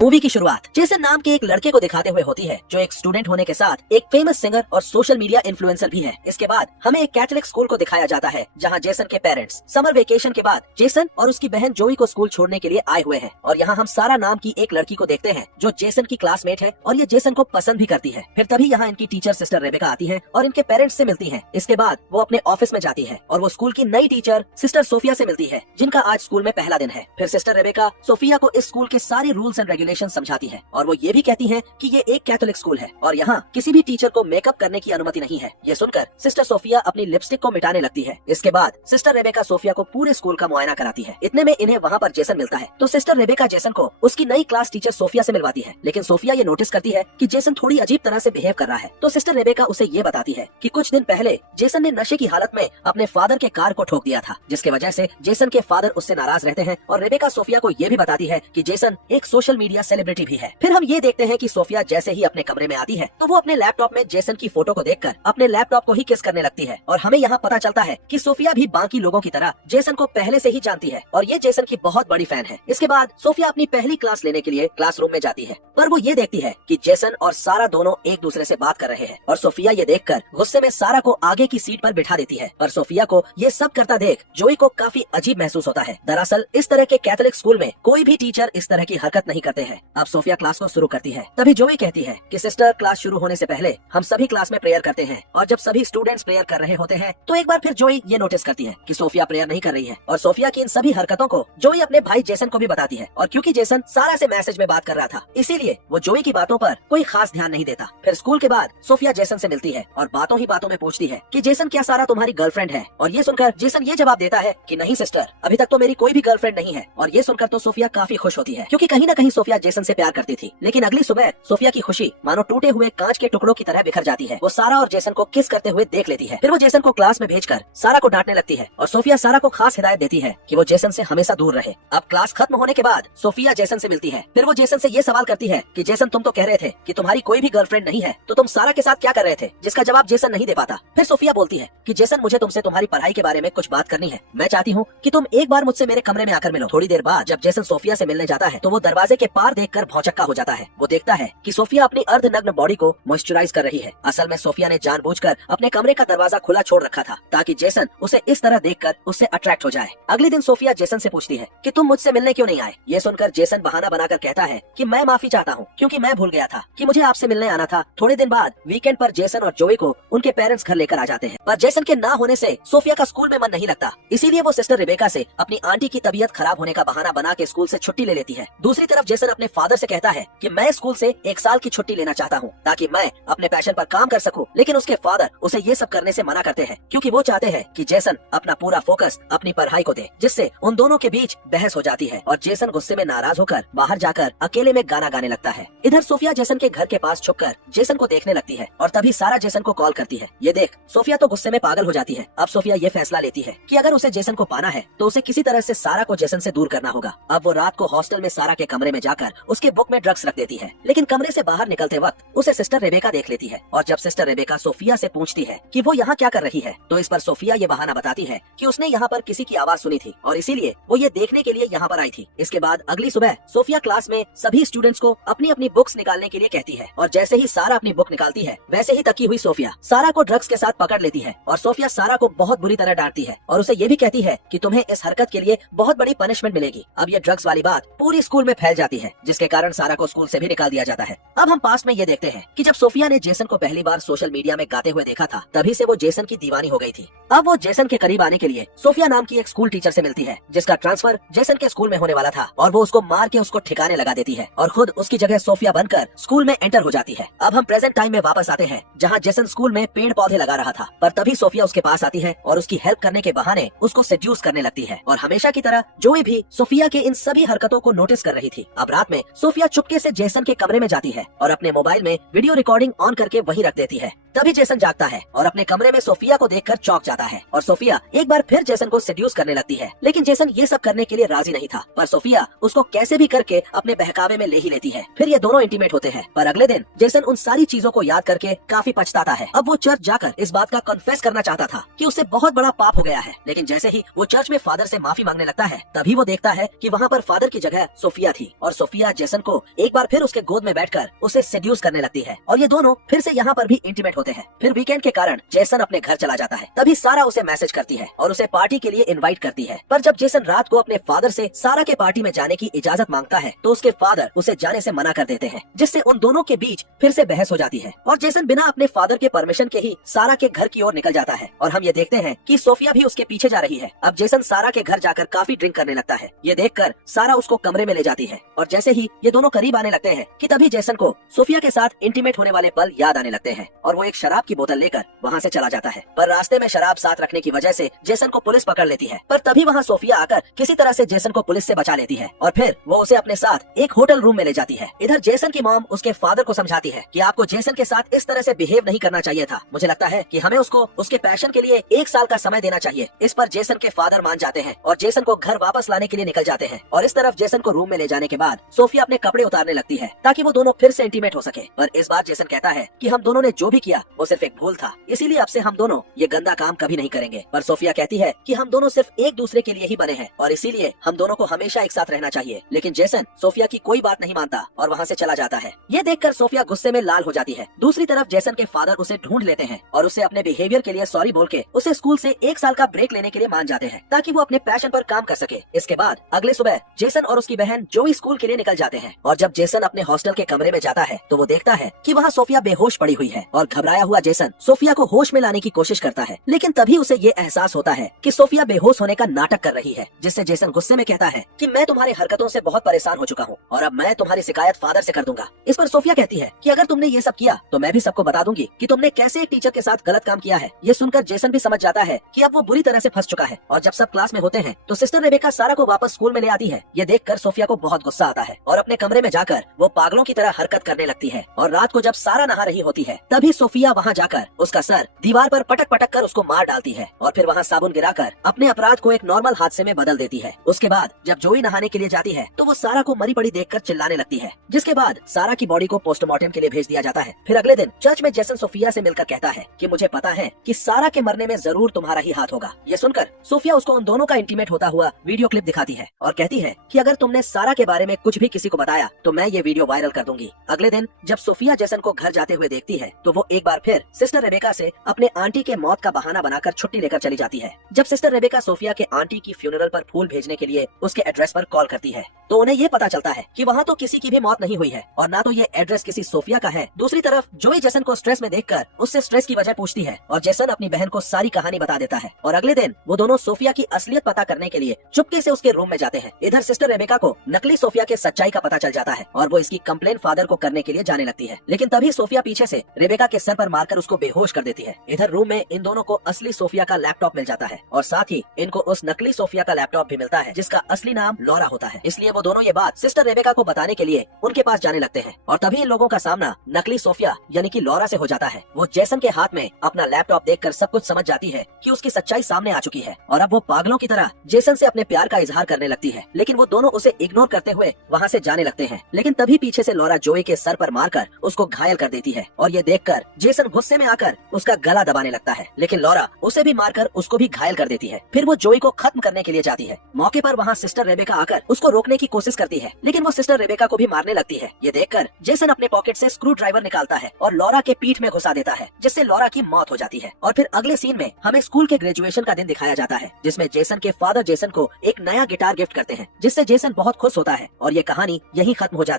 Movie की शुरुआत Jason नाम के एक लड़के को दिखाते हुए होती है जो एक स्टूडेंट होने के साथ एक फेमस सिंगर और सोशल मीडिया इन्फ्लुएंसर भी है। इसके बाद हमें एक कैथोलिक स्कूल को दिखाया जाता है जहां जेसन के पेरेंट्स समर वेकेशन के बाद जेसन और उसकी बहन जोई को स्कूल छोड़ने के लिए आए हुए हैं। और यहाँ हम सारा नाम की एक लड़की को देखते हैं जो जेसन की क्लासमेट है और ये जेसन को पसंद भी करती है। फिर तभी यहाँ इनकी टीचर सिस्टर रेबेका आती है और इनके पेरेंट्स से मिलती है। इसके बाद वो अपने ऑफिस में जाती है और वो स्कूल की नई टीचर सिस्टर सोफिया से मिलती है जिनका आज स्कूल में पहला दिन है। फिर सिस्टर रेबेका सोफिया को इस स्कूल के सारे रूल्स एंड रेगुलेशन समझाती है और वो ये भी कहती है कि ये एक कैथोलिक स्कूल है और यहाँ किसी भी टीचर को मेकअप करने की अनुमति नहीं है। ये सुनकर सिस्टर सोफिया अपनी लिपस्टिक को मिटाने लगती है। इसके बाद सिस्टर रेबेका सोफिया को पूरे स्कूल का मुआयना कराती है। इतने में इन्हें वहाँ पर जेसन मिलता है तो सिस्टर रेबेका जेसन को उसकी नई क्लास टीचर सोफिया से मिलवाती है। लेकिन सोफिया ये नोटिस करती है कि जेसन थोड़ी अजीब तरह से बिहेव कर रहा है तो सिस्टर रेबेका उसे ये बताती है कि कुछ दिन पहले जेसन ने नशे की हालत में अपने फादर के कार को ठोक दिया था, जिसकी वजह से जेसन के फादर उससे नाराज रहते हैं। और रेबेका सोफिया को ये भी बताती है कि जेसन एक सोशल मीडिया सेलिब्रिटी भी है। फिर हम ये देखते हैं कि सोफिया जैसे ही अपने कमरे में आती है तो वो अपने लैपटॉप में जेसन की फोटो को देखकर अपने लैपटॉप को ही किस करने लगती है। और हमें यहाँ पता चलता है कि सोफिया भी बाकी लोगों की तरह जेसन को पहले से ही जानती है और ये जेसन की बहुत बड़ी फैन है। इसके बाद सोफिया अपनी पहली क्लास लेने के लिए क्लासरूम में जाती है पर वो ये देखती है कि जेसन और सारा दोनों एक दूसरे से बात कर रहे हैं और सोफिया ये देखकर गुस्से में सारा को आगे की सीट पर बिठा देती है। पर सोफिया को ये सब करता देख जोई को काफी अजीब महसूस होता है। दरअसल इस तरह के कैथोलिक स्कूल में कोई भी टीचर इस तरह की हरकत नहीं करते हैं। अब सोफिया क्लास को शुरू करती है। तभी जोई कहती है कि सिस्टर, क्लास शुरू होने से पहले हम सभी क्लास में प्रेयर करते हैं और जब सभी स्टूडेंट्स प्रेयर कर रहे होते हैं तो एक बार फिर जोई ये नोटिस करती है कि सोफिया प्रेयर नहीं कर रही है। और सोफिया की इन सभी हरकतों को जोई अपने भाई जेसन को भी बताती है और क्योंकि जेसन सारा से मैसेज में बात कर रहा था इसीलिए वो जोई की बातों पर कोई खास ध्यान नहीं देता। फिर स्कूल के बाद सोफिया जेसन से मिलती है और बातों ही बातों में पूछती है कि जेसन, क्या सारा तुम्हारी गर्लफ्रेंड है? और ये सुनकर जेसन ये जवाब देता है कि नहीं सिस्टर, अभी तक तो मेरी कोई भी गर्लफ्रेंड नहीं है। और ये सुनकर तो सोफिया काफी खुश होती है क्योंकि कहीं न कहीं सोफिया जेसन से प्यार करती थी। लेकिन अगली सुबह सोफिया की खुशी मानो टूटे हुए कांच के टुकड़ों की तरह बिखर जाती है। वो सारा और जेसन को किस करते हुए देख लेती है। फिर वो जेसन को क्लास में भेजकर सारा को डांटने लगती है और सोफिया सारा को खास हिदायत देती है कि वो जेसन से हमेशा दूर रहे। अब क्लास खत्म होने के बाद सोफिया जेसन से मिलती है। फिर वो जेसन से ये सवाल करती है कि जेसन, तुम तो कह रहे थे कि तुम्हारी कोई भी गर्लफ्रेंड नहीं है, तो तुम सारा के साथ क्या कर रहे थे? जिसका जवाब जेसन नहीं दे पाता। फिर सोफिया बोलती है कि जेसन, मुझे तुमसे तुम्हारी पढ़ाई के बारे में कुछ बात करनी है। मैं चाहती हूँ कि तुम एक बार मुझसे मेरे कमरे में आकर मिलो। थोड़ी देर बाद जब जेसन सोफिया से मिलने जाता है तो वो दरवाजे के पार देखकर भौचक्का हो जाता है। वो देखता है कि सोफिया अपनी अर्धनग्न बॉडी को मॉइस्चराइज कर रही है। असल में सोफिया ने जानबूझकर अपने कमरे का दरवाजा खुला छोड़ रखा था ताकि जेसन उसे इस तरह देखकर उससे अट्रैक्ट हो जाए। अगले दिन सोफिया जेसन से पूछती है कि तुम मुझसे मिलने क्यों नहीं आए? ये सुनकर जेसन बहाना बनाकर कहता है कि मैं माफी चाहता हूँ क्योंकि मैं भूल गया था कि मुझे आपसे मिलने आना था। थोड़े दिन बाद वीकेंड पर जेसन और जोई को उनके पेरेंट्स घर लेकर आ जाते हैं पर जेसन के ना होने से सोफिया का स्कूल में मन नहीं लगता। इसीलिए वो सिस्टर रेबेका से अपनी आंटी की तबीयत खराब होने का बहाना बना के स्कूल से छुट्टी ले लेती है। दूसरी तरफ जेसन अपने फादर से कहता है कि मैं स्कूल से 1 साल की छुट्टी लेना चाहता हूँ ताकि मैं अपने पैशन पर काम कर सकूं। लेकिन उसके फादर उसे ये सब करने से मना करते हैं क्योंकि वो चाहते हैं कि जेसन अपना पूरा फोकस अपनी पढ़ाई को दे, जिससे उन दोनों के बीच बहस हो जाती है और जेसन गुस्से में नाराज होकर बाहर जाकर अकेले में गाना गाने लगता है। इधर सोफिया जेसन के घर के पास छुपकर जेसन को देखने लगती है और तभी सारा जेसन को कॉल करती है। ये देख सोफिया तो गुस्से में पागल हो जाती है। अब सोफिया ये फैसला लेती है कि अगर उसे जेसन को पाना है तो उसे किसी तरह से सारा को जेसन से दूर करना होगा। अब वो रात को हॉस्टल में सारा के कमरे में जाकर उसके बुक में ड्रग्स रख देती है। लेकिन कमरे से बाहर निकलते वक्त उसे सिस्टर रेबेका देख लेती है और जब सिस्टर रेबेका सोफिया से पूछती है कि वो यहाँ क्या कर रही है तो इस पर सोफिया ये बहाना बताती है कि उसने यहाँ पर किसी की आवाज सुनी थी और इसीलिए वो ये देखने के लिए यहाँ पर आई थी। इसके बाद अगली सुबह सोफिया क्लास में सभी स्टूडेंट्स को अपनी अपनी बुक्स निकालने के लिए कहती है और जैसे ही सारा अपनी बुक निकालती है वैसे ही तकी हुई सोफिया सारा को ड्रग्स के साथ पकड़ लेती है और सोफिया सारा को बहुत बुरी तरह डांटती है और उसे ये भी कहती है कि तुम्हें इस हरकत के लिए बहुत बड़ी पनिशमेंट मिलेगी। अब ये ड्रग्स वाली बात पूरी स्कूल में फैल जाती है जिसके कारण सारा को स्कूल से भी निकाल दिया जाता है। अब हम पास्ट में ये देखते हैं कि जब सोफिया ने जेसन को पहली बार सोशल मीडिया में गाते हुए देखा था तभी से वो जेसन की दीवानी हो गई थी। अब वो जेसन के करीब आने के लिए सोफिया नाम की एक स्कूल टीचर से मिलती है जिसका ट्रांसफर जेसन के स्कूल में होने वाला था और वो उसको मार के उसको ठिकाने लगा देती है और खुद उसकी जगह सोफिया बनकर स्कूल में एंटर हो जाती है। अब हम प्रेजेंट टाइम में वापस आते हैं जहाँ जेसन स्कूल में पेड़ पौधे लगा रहा था पर तभी सोफिया उसके पास आती है और उसकी हेल्प करने के बहाने उसको सेड्यूस करने लगती है और हमेशा की तरह जोई भी सोफिया के इन सभी हरकतों को नोटिस कर रही थी। अब रात में सोफिया चुपके से जेसन के कमरे में जाती है और अपने मोबाइल में वीडियो रिकॉर्डिंग ऑन करके वहीं रख देती है। तभी जेसन जागता है और अपने कमरे में सोफिया को देखकर चौंक जाता है और सोफिया एक बार फिर जेसन को सेड्यूस करने लगती है। लेकिन जेसन ये सब करने के लिए राजी नहीं था पर सोफिया उसको कैसे भी करके अपने बहकावे में ले ही लेती है। फिर ये दोनों इंटीमेट होते हैं पर अगले दिन जेसन उन सारी चीजों को याद करके काफी पछताता है। अब वो चर्च जाकर इस बात का कन्फेस करना चाहता था कि उससे बहुत बड़ा पाप हो गया है। लेकिन जैसे ही वो चर्च में फादर से माफी मांगने लगता है तभी वो देखता है कि वहाँ पर फादर की जगह सोफिया थी और सोफिया जेसन को एक बार फिर उसके गोद में बैठकर उसे सेड्यूस करने लगती है और ये दोनों फिर से यहाँ पर भी इंटीमेट होते हैं। फिर वीकेंड के कारण जेसन अपने घर चला जाता है। तभी सारा उसे मैसेज करती है और उसे पार्टी के लिए इनवाइट करती है। पर जब जेसन रात को अपने फादर से सारा के पार्टी में जाने की इजाजत मांगता है तो उसके फादर उसे जाने से मना कर देते हैं, जिससे उन दोनों के बीच फिर से बहस हो जाती है और जेसन बिना अपने फादर के परमिशन के ही सारा के घर की ओर निकल जाता है। और हम ये देखते हैं कि सोफिया भी उसके पीछे जा रही है। अब जेसन सारा के घर जाकर काफी ड्रिंक करने लगता है। ये देखकर सारा उसको कमरे में ले जाती है और जैसे ही ये दोनों करीब आने लगते हैं कि तभी जेसन को सोफिया के साथ इंटीमेट होने वाले पल याद आने लगते हैं और वो एक शराब की बोतल लेकर वहाँ से चला जाता है। पर रास्ते में शराब साथ रखने की वजह से जेसन को पुलिस पकड़ लेती है। पर तभी वहाँ सोफिया आकर किसी तरह से जेसन को पुलिस से बचा लेती है और फिर वो उसे अपने साथ एक होटल रूम में ले जाती है। इधर जेसन की मॉम उसके फादर को समझाती है कि आपको जेसन के साथ इस तरह से बिहेव नहीं करना चाहिए था। मुझे लगता है कि हमें उसको उसके पैशन के लिए 1 साल का समय देना चाहिए। इस पर जेसन के फादर मान जाते हैं और जेसन को घर वापस लाने के लिए निकल जाते हैं। और इस तरफ जेसन को रूम में ले जाने के बाद सोफिया अपने कपड़े उतारने लगती है ताकि वो दोनों फिर से इंटीमेट हो सके। पर इस बार जेसन कहता है कि हम दोनों ने जो भी किया वो सिर्फ एक भूल था, इसीलिए अब से हम दोनों ये गंदा काम कभी नहीं करेंगे। पर सोफिया कहती है कि हम दोनों सिर्फ एक दूसरे के लिए ही बने हैं और इसीलिए हम दोनों को हमेशा एक साथ रहना चाहिए। लेकिन जेसन सोफिया की कोई बात नहीं मानता और वहाँ से चला जाता है। ये देखकर सोफिया गुस्से में लाल हो जाती है। दूसरी तरफ जेसन के फादर उसे ढूंढ लेते हैं और उसे अपने बिहेवियर के लिए सॉरी बोल के उसे स्कूल से 1 साल का ब्रेक लेने के लिए मान जाते हैं ताकि वो अपने पैशन पर काम कर सके। इसके बाद अगले सुबह जेसन और उसकी बहन जोई स्कूल के लिए निकल जाते हैं और जब जेसन अपने हॉस्टल के कमरे में जाता है तो वो देखता है कि वहाँ सोफिया बेहोश पड़ी हुई है और घबराया हुआ जेसन सोफिया को होश में लाने की कोशिश करता है। लेकिन तभी उसे ये एहसास होता है कि सोफिया बेहोश होने का नाटक कर रही है, जिससे जेसन गुस्से में कहता है कि मैं तुम्हारी हरकतों से बहुत परेशान हो चुका हूँ और अब मैं तुम्हारी शिकायत फादर से कर दूंगा। इस पर सोफिया कहती है कि अगर तुमने ये सब किया तो मैं भी सबको बता दूंगी कि तुमने कैसे एक टीचर के साथ गलत काम किया है। ये सुनकर जेसन भी समझ जाता है कि अब वो बुरी तरह से फंस चुका है। और जब सब क्लास में होते हैं तो सिस्टर रेबेका सारा को वापस स्कूल में ले आती है। ये देखकर सोफिया को बहुत गुस्सा आता है और अपने कमरे में जाकर वो पागलों की तरह हरकत करने लगती है। और रात को जब सारा नहा रही होती है तभी सोफिया वहाँ जाकर उसका सर दीवार पर पटक पटक कर उसको मार डालती है और फिर वहाँ साबुन गिराकर अपने अपराध को एक नॉर्मल हादसे में बदल देती है। उसके बाद जब जोई नहाने के लिए जाती है तो वो सारा को मरी पड़ी देखकर चिल्लाने लगती है, जिसके बाद सारा की बॉडी को पोस्टमार्टम के लिए भेज दिया जाता है। फिर अगले दिन चर्च में जेसन सोफिया से मिलकर कहता है कि मुझे पता है कि सारा के मरने में जरूर तुम्हारा ही हाथ होगा। ये सुनकर सोफिया उसको उन दोनों का इंटीमेट होता हुआ वीडियो क्लिप दिखाती है और कहती है कि अगर तुमने सारा के बारे में कुछ भी किसी को बताया तो मैं ये वीडियो वायरल कर दूंगी। अगले दिन जब सोफिया जेसन को घर जाते हुए देखती है तो वो एक बार फिर सिस्टर रेबेका से अपने आंटी के मौत का बहाना बनाकर छुट्टी लेकर चली जाती है। जब सिस्टर रेबेका सोफिया के आंटी की फ्यूनरल पर फूल भेजने के लिए उसके एड्रेस पर कॉल करती है तो उन्हें ये पता चलता है कि वहाँ तो किसी की भी मौत नहीं हुई है और ना तो ये एड्रेस किसी सोफिया का है। दूसरी तरफ जोई जेसन को स्ट्रेस में देखकर उससे स्ट्रेस की वजह पूछती है और जेसन अपनी बहन को सारी कहानी बता देता है। और अगले दिन वो दोनों सोफिया की असलियत पता करने के लिए चुपके से उसके रूम में जाते हैं। इधर सिस्टर रेबेका को नकली सोफिया के सच्चाई का पता चल जाता है और वो इसकी कंप्लेन फादर को करने के लिए जाने लगती है। लेकिन तभी सोफिया पीछे से रेबेका के सर पर मारकर उसको बेहोश कर देती है। इधर रूम में इन दोनों को असली सोफिया का लैपटॉप मिल जाता है और साथ ही इनको उस नकली सोफिया का लैपटॉप भी मिलता है जिसका असली नाम लॉरा होता है। इसलिए वो दोनों ये बात सिस्टर रेबेका को बताने के लिए उनके पास जाने लगते हैं और तभी इन लोगों का सामना नकली सोफिया यानी कि लॉरा से हो जाता है। वो जेसन के हाथ में अपना लैपटॉप देखकर सब कुछ समझ जाती है कि उसकी सच्चाई सामने आ चुकी है और अब वो पागलों की तरह जेसन से अपने प्यार का इजहार करने लगती है। लेकिन वो दोनों उसे इग्नोर करते हुए वहाँ से जाने लगते हैं। लेकिन तभी पीछे से लॉरा जोई के सर पर मारकर उसको घायल कर देती है और ये देखकर जेसन गुस्से में आकर उसका गला दबाने लगता है। लेकिन लॉरा उसे भी मारकर उसको भी घायल कर देती है। फिर वो जोई को खत्म करने के लिए जाती है। मौके पर वहाँ सिस्टर रेबेका आकर उसको रोकने की कोशिश करती है लेकिन वो सिस्टर रेबेका को भी मारने लगती है। ये देखकर जेसन अपने पॉकेट से स्क्रू ड्राइवर निकालता है और लॉरा के पीठ में घुसा देता है, जिससे लॉरा की मौत हो जाती है। और फिर अगले सीन में हमें स्कूल के ग्रेजुएशन का दिन दिखाया जाता है जिसमें जेसन के फादर जेसन को एक नया गिटार गिफ्ट करते हैं, जिससे जेसन बहुत खुश होता है और ये कहानी यहीं खत्म हो जाती है।